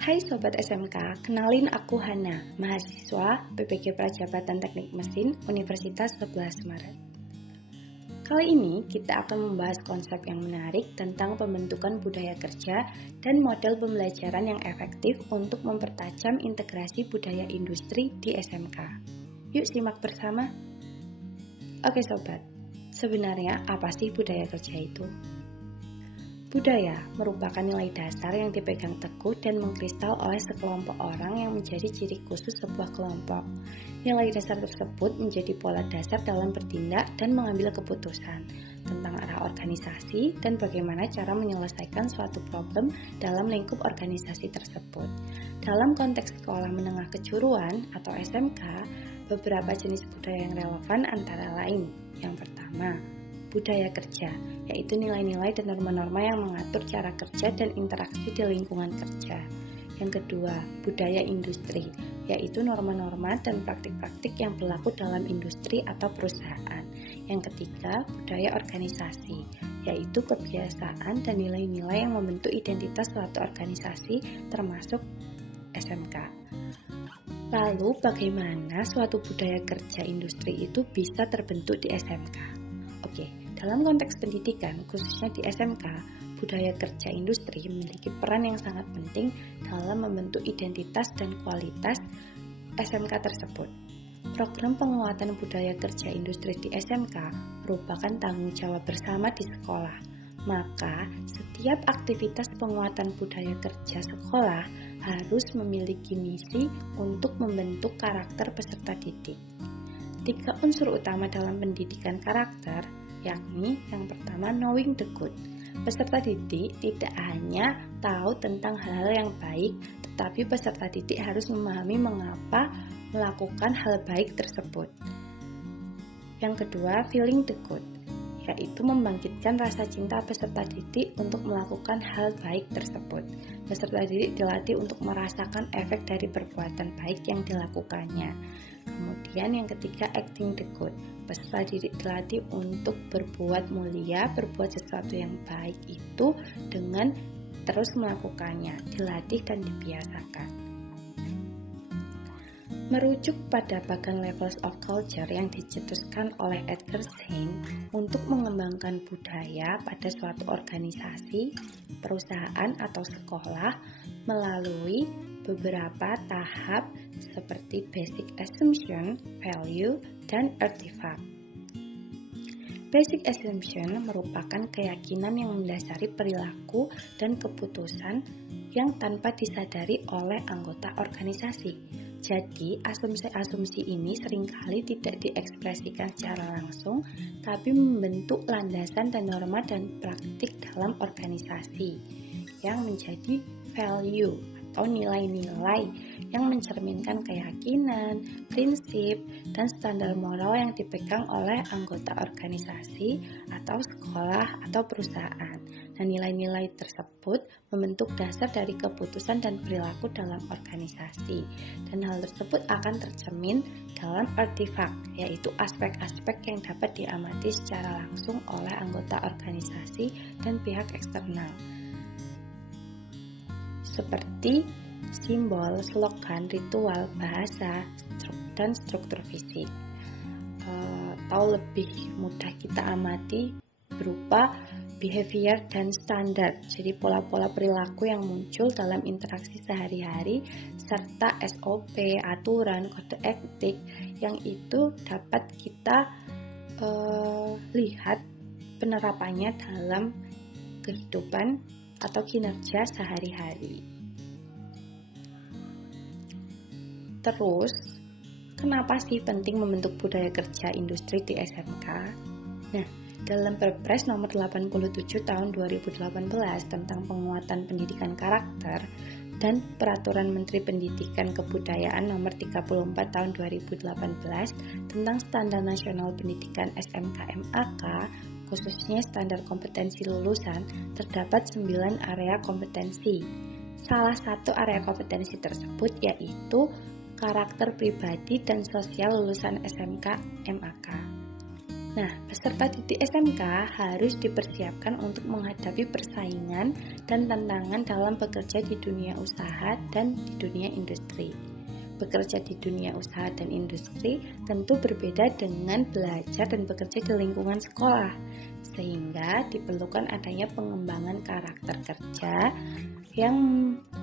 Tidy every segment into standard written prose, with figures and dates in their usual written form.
Hai Sobat SMK, kenalin aku Hana, mahasiswa PPG Prajabatan Teknik Mesin Universitas 11 Maret. Kali ini kita akan membahas konsep yang menarik tentang pembentukan budaya kerja dan model pembelajaran yang efektif untuk mempertajam integrasi budaya industri di SMK. Yuk simak bersama. Oke Sobat, sebenarnya apa sih budaya kerja itu? Budaya merupakan nilai dasar yang dipegang teguh dan mengkristal oleh sekelompok orang yang menjadi ciri khusus sebuah kelompok. Nilai dasar tersebut menjadi pola dasar dalam bertindak dan mengambil keputusan tentang arah organisasi dan bagaimana cara menyelesaikan suatu problem dalam lingkup organisasi tersebut. Dalam konteks sekolah menengah kejuruan atau SMK, beberapa jenis budaya yang relevan antara lain. Yang pertama, budaya kerja, yaitu nilai-nilai dan norma-norma yang mengatur cara kerja dan interaksi di lingkungan kerja. Yang kedua, budaya industri, yaitu norma-norma dan praktik-praktik yang berlaku dalam industri atau perusahaan. Yang ketiga, budaya organisasi, yaitu kebiasaan dan nilai-nilai yang membentuk identitas suatu organisasi termasuk SMK. Lalu, bagaimana suatu budaya kerja industri itu bisa terbentuk di SMK? Oke, dalam konteks pendidikan, khususnya di SMK, budaya kerja industri memiliki peran yang sangat penting dalam membentuk identitas dan kualitas SMK tersebut. Program penguatan budaya kerja industri di SMK merupakan tanggung jawab bersama di sekolah. Maka, setiap aktivitas penguatan budaya kerja sekolah harus memiliki misi untuk membentuk karakter peserta didik. 3 unsur utama dalam pendidikan karakter, yakni yang pertama knowing the good. Peserta didik tidak hanya tahu tentang hal-hal yang baik, tetapi peserta didik harus memahami mengapa melakukan hal baik tersebut. Yang kedua, feeling the good, yaitu membangkitkan rasa cinta peserta didik untuk melakukan hal baik tersebut. Peserta didik dilatih untuk merasakan efek dari perbuatan baik yang dilakukannya. Kemudian yang ketiga, acting the good. Peserta didik dilatih untuk berbuat mulia, berbuat sesuatu yang baik itu dengan terus melakukannya, dilatih dan dibiasakan. Merujuk pada Pagan Levels of Culture yang dicetuskan oleh Edgar Schein untuk mengembangkan budaya pada suatu organisasi, perusahaan atau sekolah melalui beberapa tahap seperti basic assumption, value, dan artifact. Basic assumption merupakan keyakinan yang mendasari perilaku dan keputusan yang tanpa disadari oleh anggota organisasi. Jadi, asumsi-asumsi ini seringkali tidak diekspresikan secara langsung, tapi membentuk landasan dan norma dan praktik dalam organisasi yang menjadi value atau nilai-nilai yang mencerminkan keyakinan, prinsip, dan standar moral yang dipegang oleh anggota organisasi atau sekolah atau perusahaan. Dan nilai-nilai tersebut membentuk dasar dari keputusan dan perilaku dalam organisasi. Dan hal tersebut akan tercermin dalam artifact, yaitu aspek-aspek yang dapat diamati secara langsung oleh anggota organisasi dan pihak eksternal. Seperti simbol, slogan, ritual, bahasa, dan struktur fisik. Atau lebih mudah kita amati berupa behavior dan standar. Jadi pola-pola perilaku yang muncul dalam interaksi sehari-hari serta SOP, aturan, kode etik yang itu dapat kita lihat penerapannya dalam kehidupan atau kinerja sehari-hari. Terus, kenapa sih penting membentuk budaya kerja industri di SMK? Nah, dalam Perpres nomor 87 tahun 2018 tentang penguatan pendidikan karakter dan Peraturan Menteri Pendidikan Kebudayaan nomor 34 tahun 2018 tentang Standar Nasional Pendidikan SMK-MAK, khususnya standar kompetensi lulusan, terdapat 9 area kompetensi. Salah satu area kompetensi tersebut yaitu karakter pribadi dan sosial lulusan SMK-MAK. Nah, peserta didik SMK harus dipersiapkan untuk menghadapi persaingan dan tantangan dalam bekerja di dunia usaha dan di dunia industri. Bekerja di dunia usaha dan industri tentu berbeda dengan belajar dan bekerja di lingkungan sekolah, sehingga diperlukan adanya pengembangan karakter kerja yang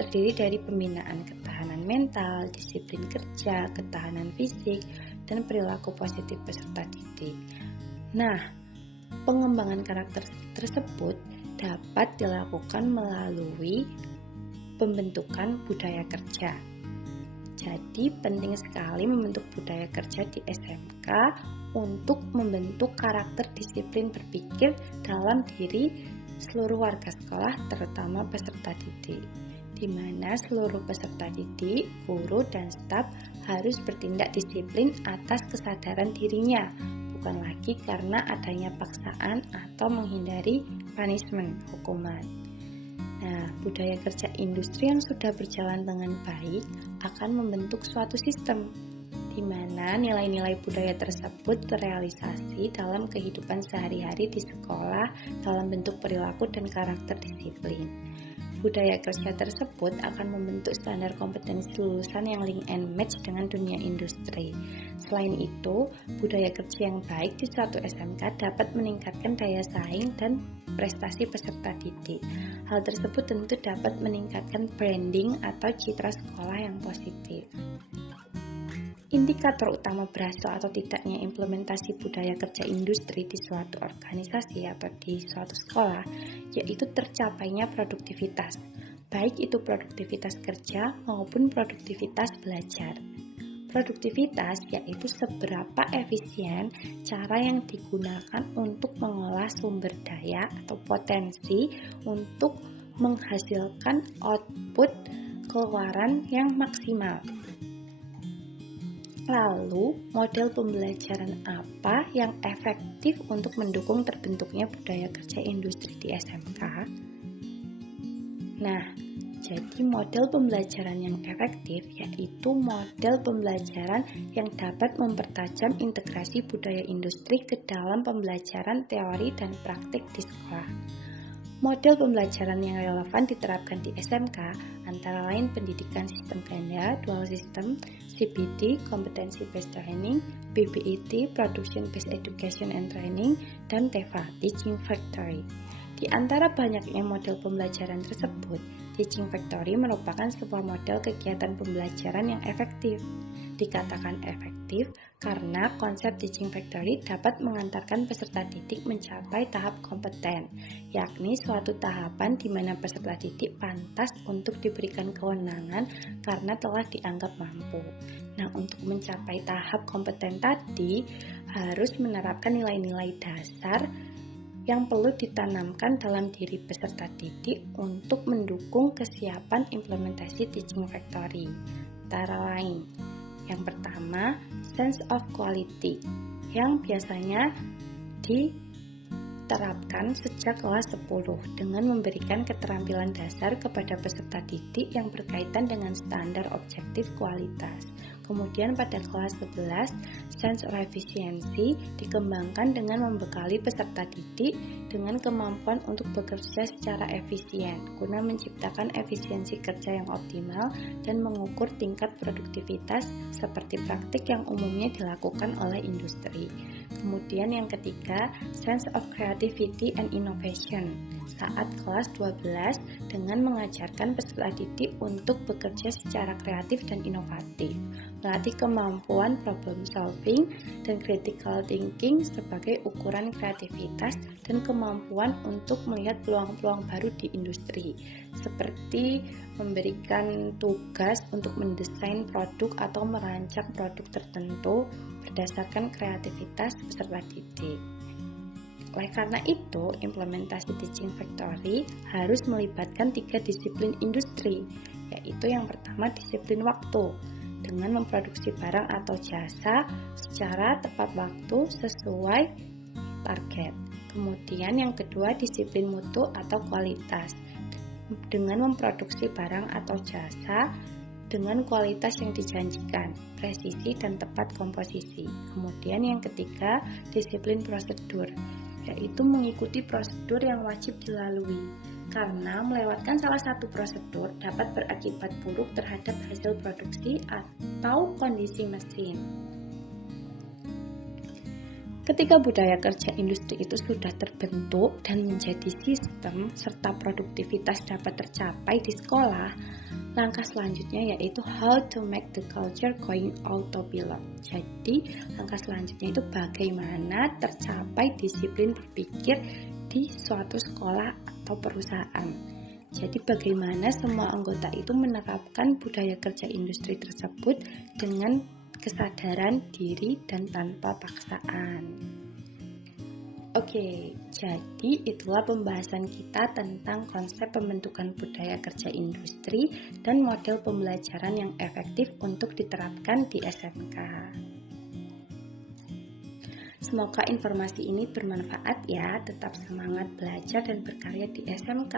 terdiri dari pembinaan ketahanan mental, disiplin kerja, ketahanan fisik, dan perilaku positif peserta didik. Nah, pengembangan karakter tersebut dapat dilakukan melalui pembentukan budaya kerja. Jadi penting sekali membentuk budaya kerja di SMK untuk membentuk karakter disiplin berpikir dalam diri seluruh warga sekolah, terutama peserta didik, di mana seluruh peserta didik, guru, dan staf harus bertindak disiplin atas kesadaran dirinya, bukan lagi karena adanya paksaan atau menghindari punishment, hukuman. Nah, budaya kerja industri yang sudah berjalan dengan baik akan membentuk suatu sistem di mana nilai-nilai budaya tersebut terrealisasi dalam kehidupan sehari-hari di sekolah dalam bentuk perilaku dan karakter disiplin. Budaya kerja tersebut akan membentuk standar kompetensi lulusan yang link and match dengan dunia industri. Selain itu, budaya kerja yang baik di suatu SMK dapat meningkatkan daya saing dan prestasi peserta didik. Hal tersebut tentu dapat meningkatkan branding atau citra sekolah yang positif. Indikator utama berhasil atau tidaknya implementasi budaya kerja industri di suatu organisasi atau di suatu sekolah, yaitu tercapainya produktivitas, baik itu produktivitas kerja maupun produktivitas belajar. Produktivitas yaitu seberapa efisien cara yang digunakan untuk mengolah sumber daya atau potensi untuk menghasilkan output keluaran yang maksimal. Lalu, model pembelajaran apa yang efektif untuk mendukung terbentuknya budaya kerja industri di SMK? Nah, jadi model pembelajaran yang efektif yaitu model pembelajaran yang dapat mempertajam integrasi budaya industri ke dalam pembelajaran teori dan praktik di sekolah. Model pembelajaran yang relevan diterapkan di SMK antara lain pendidikan sistem ganda, dual system, CBT, Competency Based Training, PBET, Production Based Education and Training, dan TEFA, Teaching Factory. Di antara banyaknya model pembelajaran tersebut, Teaching Factory merupakan sebuah model kegiatan pembelajaran yang efektif. Dikatakan efektif karena konsep Teaching Factory dapat mengantarkan peserta didik mencapai tahap kompeten, yakni suatu tahapan di mana peserta didik pantas untuk diberikan kewenangan karena telah dianggap mampu. Nah, untuk mencapai tahap kompeten tadi harus menerapkan nilai-nilai dasar yang perlu ditanamkan dalam diri peserta didik untuk mendukung kesiapan implementasi Teaching Factory. Antara lain, yang pertama, sense of quality, yang biasanya diterapkan sejak kelas 10 dengan memberikan keterampilan dasar kepada peserta didik yang berkaitan dengan standar objektif kualitas. Kemudian pada kelas 11, sense of efficiency dikembangkan dengan membekali peserta didik dengan kemampuan untuk bekerja secara efisien guna menciptakan efisiensi kerja yang optimal dan mengukur tingkat produktivitas seperti praktik yang umumnya dilakukan oleh industri. Kemudian yang ketiga, sense of creativity and innovation saat kelas 12 dengan mengajarkan peserta didik untuk bekerja secara kreatif dan inovatif, melatih kemampuan problem solving dan critical thinking sebagai ukuran kreativitas dan kemampuan untuk melihat peluang-peluang baru di industri, seperti memberikan tugas untuk mendesain produk atau merancang produk tertentu berdasarkan kreativitas peserta didik. Oleh karena itu, implementasi Teaching Factory harus melibatkan 3 disiplin industri, yaitu yang pertama disiplin waktu, dengan memproduksi barang atau jasa secara tepat waktu sesuai target. Kemudian yang kedua disiplin mutu atau kualitas, dengan memproduksi barang atau jasa dengan kualitas yang dijanjikan, presisi dan tepat komposisi. Kemudian yang ketiga, disiplin prosedur, yaitu mengikuti prosedur yang wajib dilalui. Karena melewatkan salah satu prosedur dapat berakibat buruk terhadap hasil produksi atau kondisi mesin. Ketika budaya kerja industri itu sudah terbentuk dan menjadi sistem serta produktivitas dapat tercapai di sekolah, langkah selanjutnya yaitu how to make the culture going autopilot. Jadi, langkah selanjutnya itu bagaimana tercapai disiplin berpikir di suatu sekolah atau perusahaan. Jadi, bagaimana semua anggota itu menerapkan budaya kerja industri tersebut dengan kesadaran diri dan tanpa paksaan. Oke, jadi itulah pembahasan kita tentang konsep pembentukan budaya kerja industri dan model pembelajaran yang efektif untuk diterapkan di SMK. Semoga informasi ini bermanfaat ya, tetap semangat belajar dan berkarya di SMK.